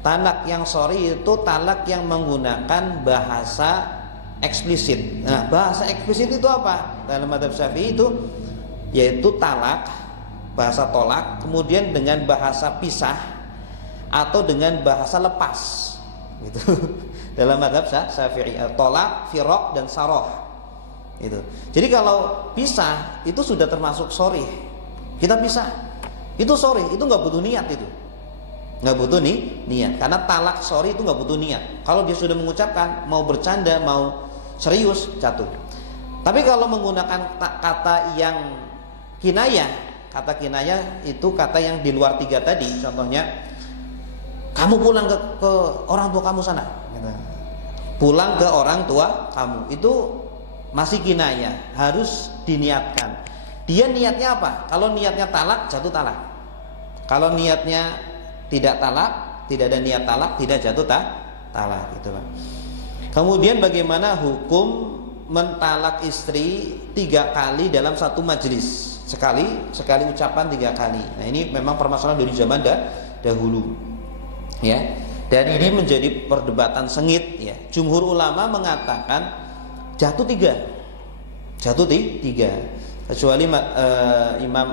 Talak yang sharih itu talak yang menggunakan bahasa eksplisit. Nah, bahasa eksplisit itu apa? Dalam mazhab Syafi'i itu yaitu talak, bahasa tolak, kemudian dengan bahasa pisah atau dengan bahasa lepas gitu. Dalam mazhab Syafi'i, tolak, firaq dan saroh. Itu. Jadi kalau pisah itu sudah termasuk sharih. Kita pisah. Itu sharih, itu nggak butuh niat itu. nggak butuh niat. Karena talak sorry itu nggak butuh niat. Kalau dia sudah mengucapkan, mau bercanda, mau serius, jatuh. Tapi kalau menggunakan kata yang kinayah, kata kinayah itu kata yang di luar 3 tadi. Contohnya, kamu pulang ke orang tua kamu sana. Pulang ke orang tua kamu, itu masih kinayah, harus diniatkan. Dia niatnya apa? Kalau niatnya talak, jatuh talak. Kalau niatnya tidak talak, tidak ada niat talak, tidak jatuh talak, gitu Pak. Kemudian bagaimana hukum mentalak istri 3 kali dalam satu majelis? Sekali ucapan 3 kali. Nah, ini memang permasalahan dari zaman dahulu. Ya. Dan ini menjadi perdebatan sengit ya. Jumhur ulama mengatakan jatuh 3. Jatuh 3. Kecuali Imam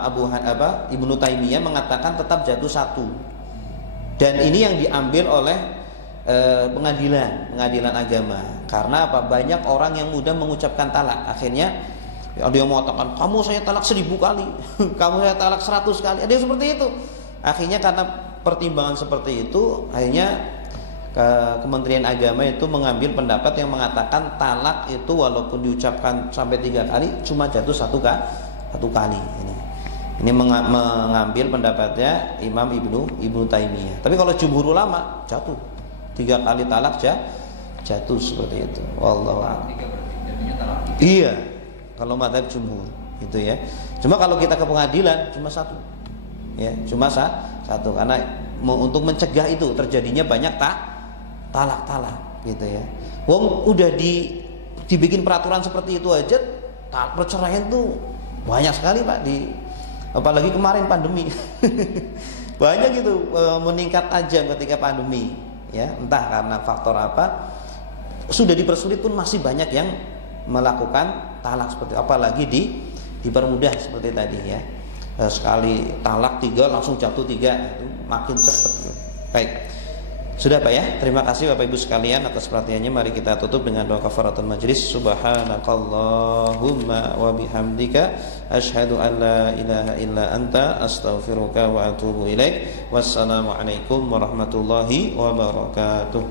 Ibnu Taimiyah mengatakan tetap jatuh 1. Dan ini yang diambil oleh pengadilan agama. Karena apa? Banyak orang yang mudah mengucapkan talak. Akhirnya ada yang mengatakan, kamu saya talak 1000 kali, kamu saya talak 100 kali. Ada yang seperti itu. Akhirnya karena pertimbangan seperti itu, akhirnya Kementerian Agama itu mengambil pendapat yang mengatakan talak itu walaupun diucapkan sampai 3 kali cuma jatuh 1 kali. Ini mengambil pendapatnya Imam Ibnu Taimiyah. Tapi kalau jumhur ulama jatuh 3 kali talak jatuh seperti itu. Wallahu a'lam. Iya, kalau mazhab jumhur itu ya. Cuma kalau kita ke pengadilan cuma 1. Ya, cuma 1 karena untuk mencegah itu terjadinya banyak talak gitu ya. Wong udah dibikin peraturan seperti itu aja, perceraian tuh banyak sekali Pak, apalagi kemarin pandemi. Banyak gitu, meningkat tajam ketika pandemi ya, entah karena faktor apa. Sudah dipersulit pun masih banyak yang melakukan talak seperti, apalagi dipermudah seperti tadi ya. Sekali talak 3 langsung jatuh 3, itu makin cepat. Baik. Sudah Pak ya, terima kasih Bapak Ibu sekalian atas perhatiannya. Mari kita tutup dengan doa kafaratul majlis. Subhanakallahumma wa bihamdika asyhadu an la ilaha illa anta astaghfiruka wa atubu ilaik. Wassalamualaikum warahmatullahi wabarakatuh.